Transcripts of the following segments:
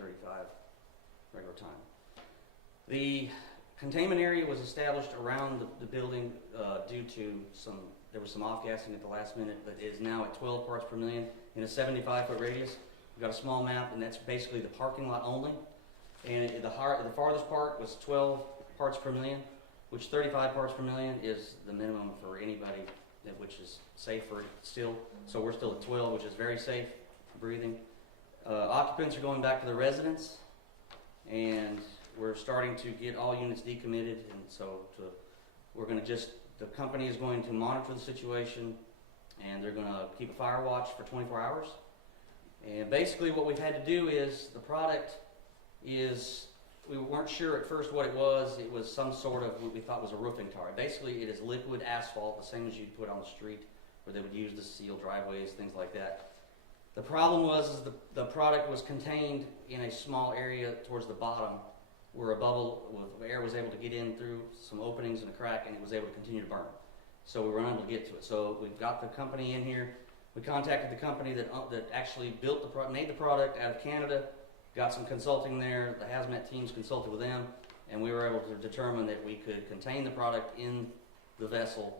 7:35 regular time. The containment area was established around the building due to there was some off-gassing at the last minute, but it is now at 12 parts per million in a 75-foot radius. We've got a small map, and that's basically the parking lot only. And the farthest part was 12 parts per million, which 35 parts per million is the minimum for anybody, which is safe for still. So we're still at 12, which is very safe for breathing. Occupants are going back to their residence, and we're starting to get all units decommitted, and so the company is going to monitor the situation, and they're going to keep a fire watch for 24 hours. And basically what we've had to do is, the product is, we weren't sure at first what it was. It was some sort of what we thought was a roofing tar. Basically, it is liquid asphalt, the same as you'd put on the street, where they would use to seal driveways, things like that. The problem was the product was contained in a small area towards the bottom, where a bubble with air was able to get in through some openings and a crack, and it was able to continue to burn. So we were unable to get to it. So we've got the company in here. We contacted the company that actually made the product out of Canada, got some consulting there. The hazmat teams consulted with them, and we were able to determine that we could contain the product in the vessel.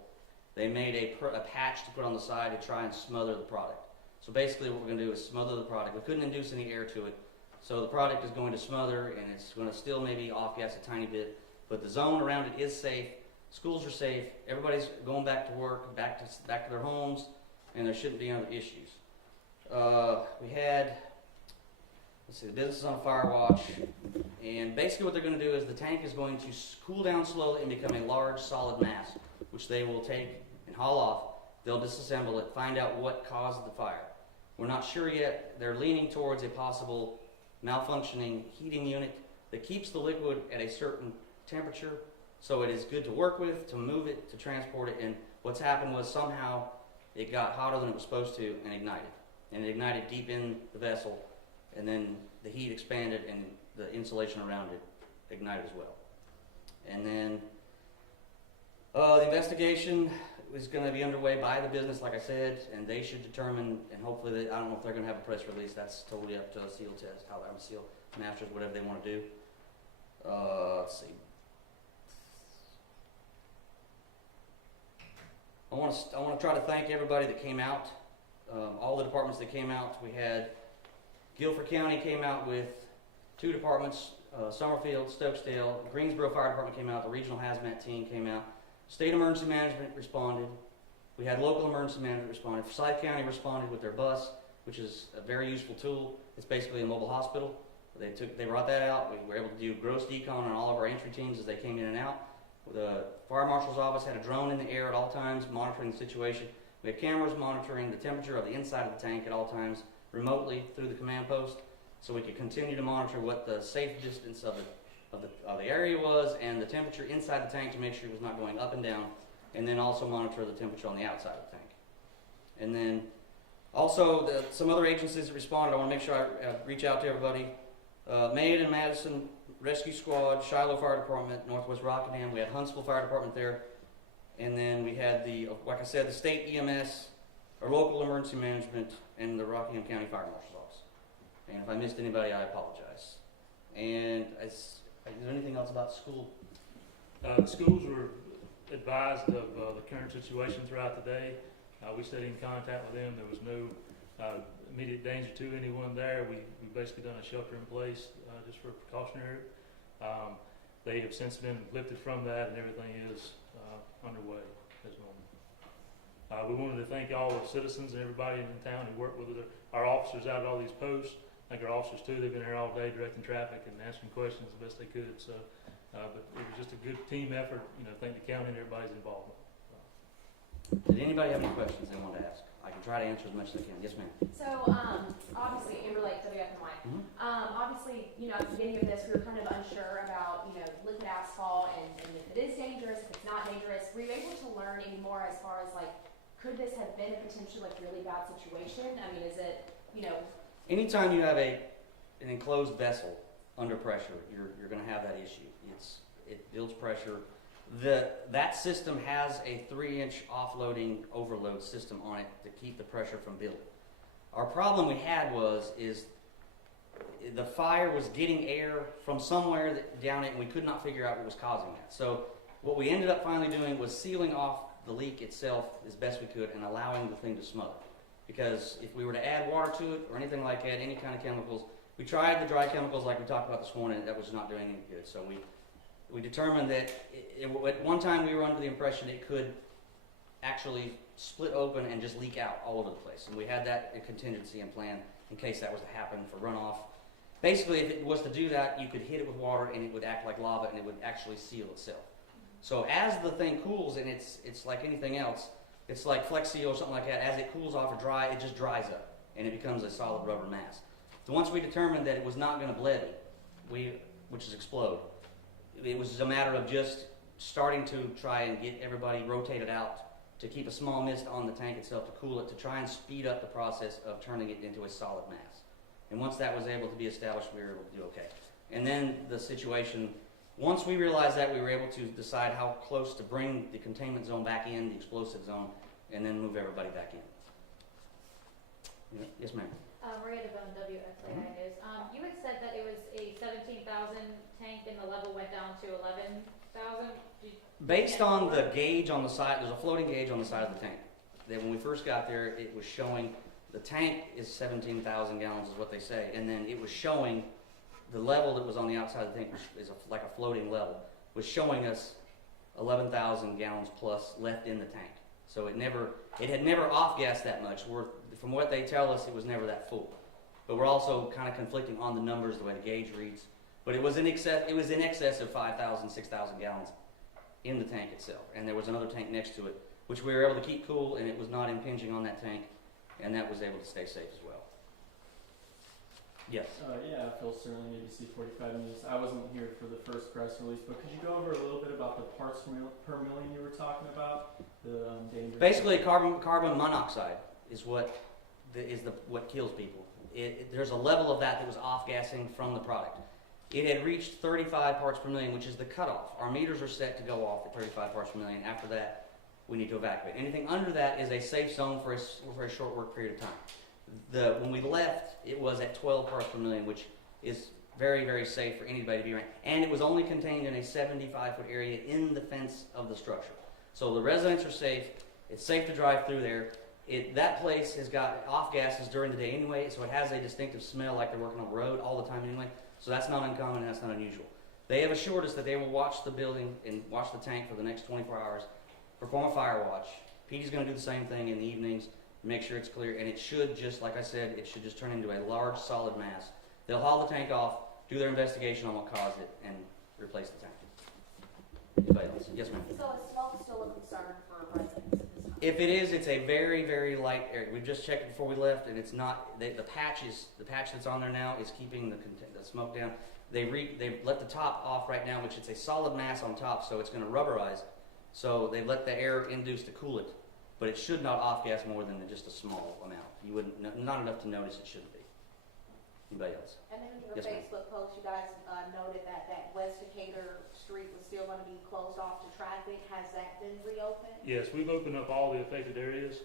They made a patch to put on the side to try and smother the product. So basically what we're going to do is smother the product. We couldn't induce any air to it. So the product is going to smother, and it's going to still maybe off-gas a tiny bit, but the zone around it is safe. Schools are safe. Everybody's going back to work, back to their homes, and there shouldn't be any other issues. We had, the business is on fire watch, and basically what they're going to do is the tank is going to cool down slowly and become a large solid mass, which they will take and haul off. They'll disassemble it, find out what caused the fire. We're not sure yet. They're leaning towards a possible malfunctioning heating unit that keeps the liquid at a certain temperature, so it is good to work with, to move it, to transport it. And what's happened was somehow it got hotter than it was supposed to and ignited. And it ignited deep in the vessel, and then the heat expanded and the insulation around it ignited as well. And then the investigation is going to be underway by the business, like I said, and they should determine, and hopefully, I don't know if they're going to have a press release. That's totally up to SealMasters, whatever they want to do. Let's see. I want to try to thank everybody that came out, all the departments that came out. We had Guilford County came out with 2 departments, Summerfield, Stokesdale, Greensboro Fire Department came out, the regional hazmat team came out. State Emergency Management responded. We had local emergency management responded. Forsyth County responded with their bus, which is a very useful tool. It's basically a mobile hospital. They brought that out. We were able to do gross decon on all of our entry teams as they came in and out. The fire marshal's office had a drone in the air at all times monitoring the situation. We had cameras monitoring the temperature of the inside of the tank at all times remotely through the command post, so we could continue to monitor what the safe distance of the area was and the temperature inside the tank to make sure it was not going up and down, and then also monitor the temperature on the outside of the tank. And then also some other agencies that responded. I want to make sure I reach out to everybody. Maid and Madison Rescue Squad, Shiloh Fire Department, Northwest Rockingham. We had Huntsville Fire Department there. And then we had like I said, the state EMS, our local emergency management, and the Rockingham County Fire Marshal's Office. And if I missed anybody, I apologize. And is there anything else about school? The schools were advised of the current situation throughout the day. We stayed in contact with them. There was no immediate danger to anyone there. We basically done a shelter in place just for precautionary. They have since been lifted from that, and everything is underway as normal. We wanted to thank all the citizens and everybody in town who worked with our officers out at all these posts. Thank our officers too. They've been here all day directing traffic and answering questions the best they could. So, but it was just a good team effort. Thank the county and everybody's involvement. Did anybody have any questions they wanted to ask? I can try to answer as much as I can. Yes, ma'am. So, obviously, Amber Lake, WFMY. Obviously, at the beginning of this, we were kind of unsure about, liquid asphalt and if it is dangerous, if it's not dangerous. Were you able to learn any more as far as, could this have been a potentially, really bad situation? I mean, is it, Anytime you have an enclosed vessel under pressure, you're going to have that issue. It builds pressure. That system has a 3-inch offloading overload system on it to keep the pressure from building. Our problem we had is the fire was getting air from somewhere down it, and we could not figure out what was causing that. So what we ended up finally doing was sealing off the leak itself as best we could and allowing the thing to smother. Because if we were to add water to it or anything like that, any kind of chemicals, we tried the dry chemicals like we talked about this morning, that was not doing any good. So we determined that at one time we were under the impression it could actually split open and just leak out all over the place. And we had that a contingency and plan in case that was to happen for runoff. Basically, if it was to do that, you could hit it with water and it would act like lava and it would actually seal itself. So as the thing cools, and it's like anything else, it's like Flex Seal or something like that, as it cools off or dry, it just dries up and it becomes a solid rubber mass. So once we determined that it was not going to bled, which is explode, it was a matter of just starting to try and get everybody rotated out to keep a small mist on the tank itself to cool it, to try and speed up the process of turning it into a solid mass. And once that was able to be established, we were able to do okay. And then the situation, once we realized that, we were able to decide how close to bring the containment zone back in, the explosive zone, and then move everybody back in. Yes, ma'am. Maria Devon, WFMY News. You had said that it was a 17,000 tank and the level went down to 11,000. Based on the gauge on the side, there's a floating gauge on the side of the tank. That when we first got there, it was showing the tank is 17,000 gallons is what they say, and then it was showing the level that was on the outside of the tank like a floating level, was showing us 11,000 gallons plus left in the tank. So it had never off-gassed that much. From what they tell us, it was never that full. But we're also kind of conflicting on the numbers, the way the gauge reads. But it was in excess of 5,000, 6,000 gallons in the tank itself. And there was another tank next to it, which we were able to keep cool, and it was not impinging on that tank, and that was able to stay safe as well. Yes. Yeah, Phil Sterling, ABC 45 News. I wasn't here for the first press release, but could you go over a little bit about the parts per million you were talking about? The dangerous. Basically, carbon monoxide is what kills people. There's a level of that was off-gassing from the product. It had reached 35 parts per million, which is the cutoff. Our meters are set to go off at 35 parts per million. After that, we need to evacuate. Anything under that is a safe zone for a short work period of time. When we left, it was at 12 parts per million, which is very, very safe for anybody to be around. And it was only contained in a 75-foot area in the fence of the structure. So the residents are safe. It's safe to drive through there. That place has got off gases during the day anyway, so it has a distinctive smell like they're working on the road all the time anyway. So that's not uncommon and that's not unusual. They have assured us that they will watch the building and watch the tank for the next 24 hours, perform a fire watch. Petey's going to do the same thing in the evenings, make sure it's clear, and it should just, like I said, it should just turn into a large solid mass. They'll haul the tank off, do their investigation on what caused it, and replace the tank. Anybody else? Yes, ma'am. So is smoke still a concern for residents at this time? If it is, it's a very, very light area. We just checked it before we left, and it's not. The patch that's on there now is keeping the smoke down. They've let the top off right now, which it's a solid mass on top, so it's going to rubberize. So they've let the air induce to cool it, but it should not off-gas more than just a small amount. You wouldn't, not enough to notice it shouldn't be. Anybody else? And then in your Yes, ma'am. Facebook post, you guys noted that West Decatur Street was still going to be closed off to traffic. Has that been reopened? Yes, we've opened up all the affected areas.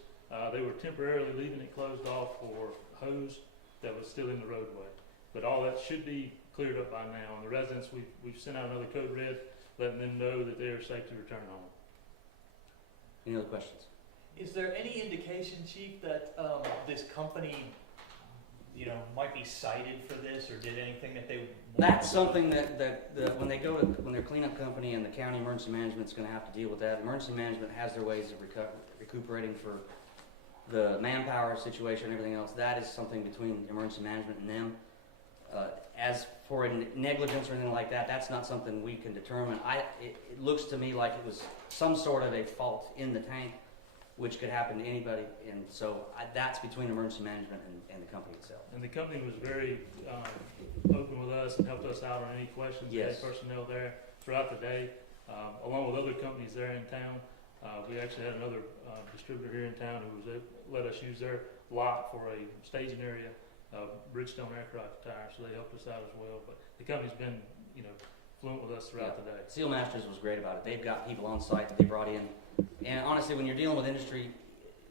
They were temporarily leaving it closed off for hose that was still in the roadway. But all that should be cleared up by now. And the residents, we've sent out another code red, letting them know that they are safe to return home. Any other questions? Is there any indication, Chief, that this company, might be cited for this, or did anything that they? That's something that when their cleanup company and the county emergency management is going to have to deal with that. Emergency management has their ways of recuperating for the manpower situation and everything else. That is something between emergency management and them. As for negligence or anything like that, that's not something we can determine. It looks to me like it was some sort of a fault in the tank, which could happen to anybody, and so that's between emergency management and the company itself. And the company was very open with us and helped us out on any questions. Yes. We had personnel there throughout the day, along with other companies there in town. We actually had another distributor here in town who let us use their lot for a staging area, Bridgestone aircraft tires, so they helped us out as well. But the company's been, fluent with us throughout the day. SealMasters was great about it. They've got people on site that they brought in. And honestly, when you're dealing with industry,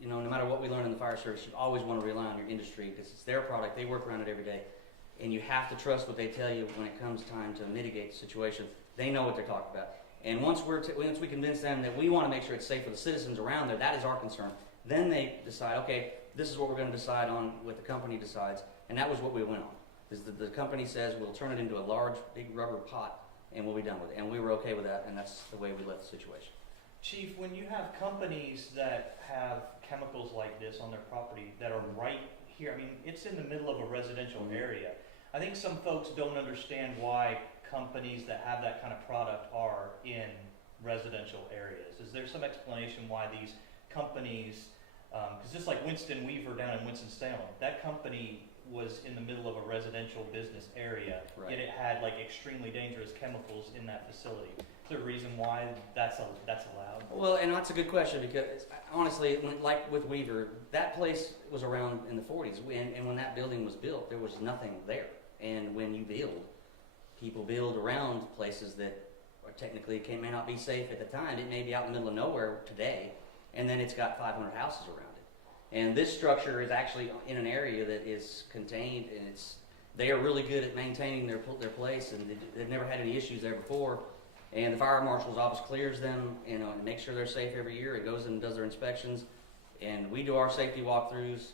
no matter what we learn in the fire service, you always want to rely on your industry because it's their product. They work around it every day. and you have to trust what they tell you when it comes time to mitigate the situation. They know what they're talking about. And once we convince them that we want to make sure it's safe for the citizens around there, that is our concern. Then they decide, okay, this is what we're going to decide on, what the company decides, and that was what we went on. Is that the company says we'll turn it into a large, big rubber pot, and we'll be done with it. And we were okay with that, and that's the way we left the situation. Chief, when you have companies that have chemicals like this on their property that are right here, I mean, it's in the middle of a residential area. I think some folks don't understand why companies that have that kind of product are in residential areas. Is there some explanation why these companies, because just like Winston Weaver down in Winston-Salem, that company was in the middle of a residential business area, Right. yet it had like extremely dangerous chemicals in that facility. Is there a reason why that's allowed? Well, and that's a good question, because honestly, like with Weaver, that place was around in the 40s, and when that building was built, there was nothing there. And when you build, people build around places that are technically may not be safe at the time. It may be out in the middle of nowhere today, and then it's got 500 houses around it. And this structure is actually in an area that is contained, and they are really good at maintaining their place, and they've never had any issues there before. And the fire marshal's office clears them, and makes sure they're safe every year. It goes and does their inspections, and we do our safety walkthroughs,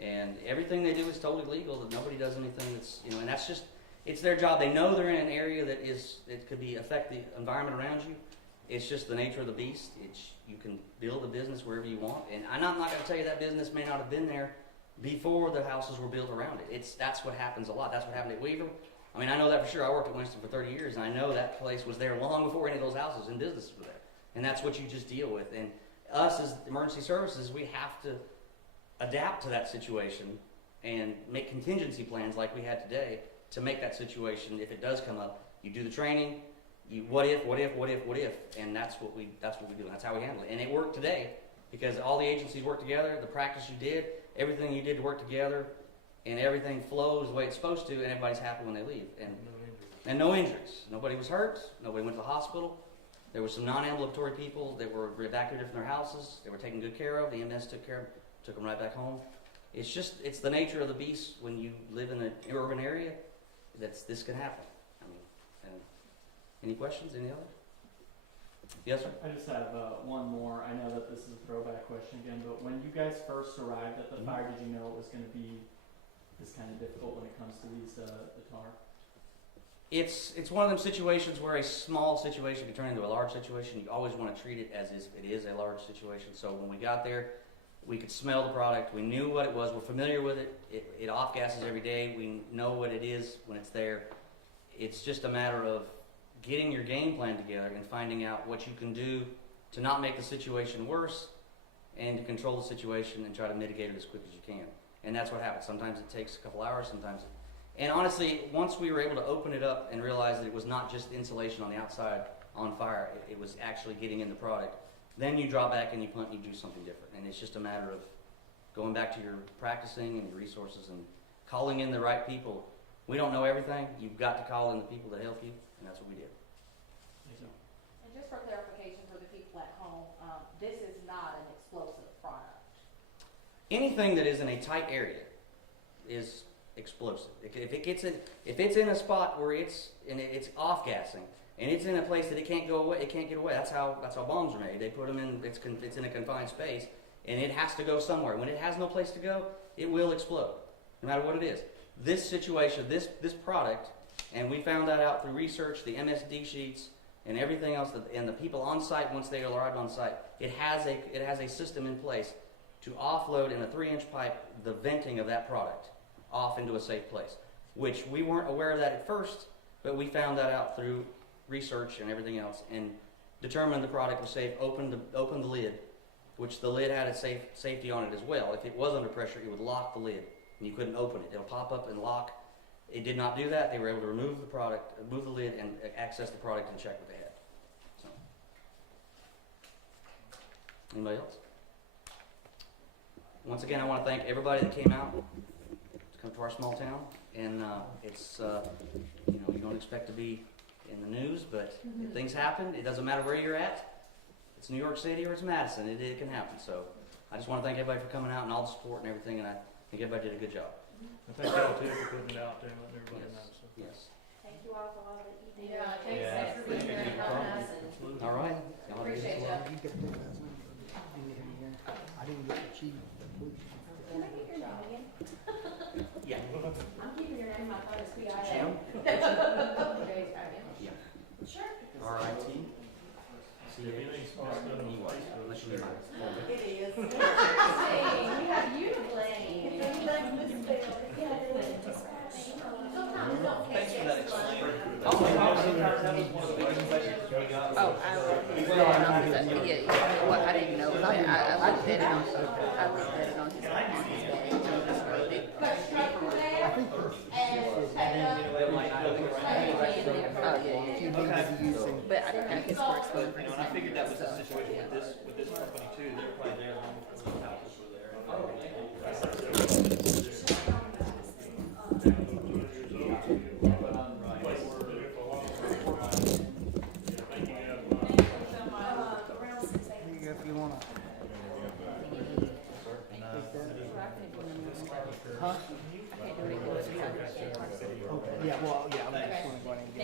and everything they do is totally legal. That nobody does anything that's, and that's just, it's their job. They know they're in an area that could affect the environment around you. It's just the nature of the beast. You can build a business wherever you want, and I'm not going to tell you that business may not have been there before the houses were built around it. That's what happens a lot. That's what happened at Weaver. I mean, I know that for sure. I worked at Winston for 30 years, and I know that place was there long before any of those houses and businesses were there. And that's what you just deal with. And us as emergency services, we have to adapt to that situation and make contingency plans like we had today to make that situation, if it does come up, you do the training, you what if, and that's what we do. And that's how we handle it. And it worked today because all the agencies worked together, the practice you did, everything you did to work together, and everything flows the way it's supposed to, and everybody's happy when they leave. And no injuries. Nobody was hurt. Nobody went to the hospital. There were some non-ambulatory people that were evacuated from their houses. They were taken good care of. The EMS took them right back home. It's the nature of the beast when you live in an urban area. This can happen. I mean, and any questions? Any other? Yes, sir. I just have one more. I know that this is a throwback question again, but when you guys first arrived at the fire, did you know it was going to be this kind of difficult when it comes to the tar? It's one of them situations where a small situation can turn into a large situation. You always want to treat it as if it is a large situation. So when we got there, we could smell the product. We knew what it was. We're familiar with it. It off-gases every day. We know what it is when it's there. It's just a matter of getting your game plan together and finding out what you can do to not make the situation worse and to control the situation and try to mitigate it as quick as you can. And that's what happens. Sometimes it takes a couple hours, and honestly, once we were able to open it up and realize that it was not just insulation on the outside on fire, it was actually getting in the product, then you draw back and you punt and you do something different. And it's just a matter of going back to your practicing and your resources and calling in the right people. We don't know everything. You've got to call in the people that help you, and that's what we did. Thank you. And just for clarification for the people at home, this is not an explosive product. Anything that is in a tight area is explosive. If it's in a spot where it's off gassing and it's in a place that it can't go away, it can't get away. That's how bombs are made. They put them in. It's in a confined space, and it has to go somewhere. When it has no place to go, it will explode, no matter what it is. This situation, this product, and we found that out through research, the MSD sheets, and everything else, and the people on site once they arrived on site. It has a system in place to offload in a 3-inch pipe the venting of that product off into a safe place, which we weren't aware of that at first, but we found that out through research and everything else, and determined the product was safe. Opened the lid, which the lid had a safety on it as well. If it was under pressure, it would lock the lid, and you couldn't open it. It'll pop up and lock. It did not do that. They were able to remove the lid, and access the product and check what they had. So, anybody else? Once again, I want to thank everybody that came out to come to our small town, and it's you don't expect to be in the news, but if things happen, it doesn't matter where you're at. It's New York City or it's Madison, it can happen. So I just want to thank everybody for coming out and all the support and everything, and I think everybody did a good job. And thank y'all too for putting it out there and letting everybody know, so. Yes. Thank you all for all that you do. Yeah, thanks, Yeah. thanks for being here and helping us and Absolutely. All right. appreciate you. I didn't get the chief, the police. Can I get your name again? Yeah. I'm keeping your name in my phone as PIA. Jim? Yeah. Sure. R-I-T? If anything's messed up on E-Y. Facebook, Unless you share mind. it. It is. Hey, we have you to blame. Sometimes don't Thanks for that explainer. Oh, That was one of the biggest questions we got. Oh, I didn't know. I looked at it on, his page. I just wrote it. Oh, yeah, If you yeah. need to be using, But I didn't have his work phone. You know, and I figured that was the situation with this company too. They're probably there long before the houses were there. if you wanna. Huh? Okay, yeah, well, yeah, I'm just gonna go ahead and get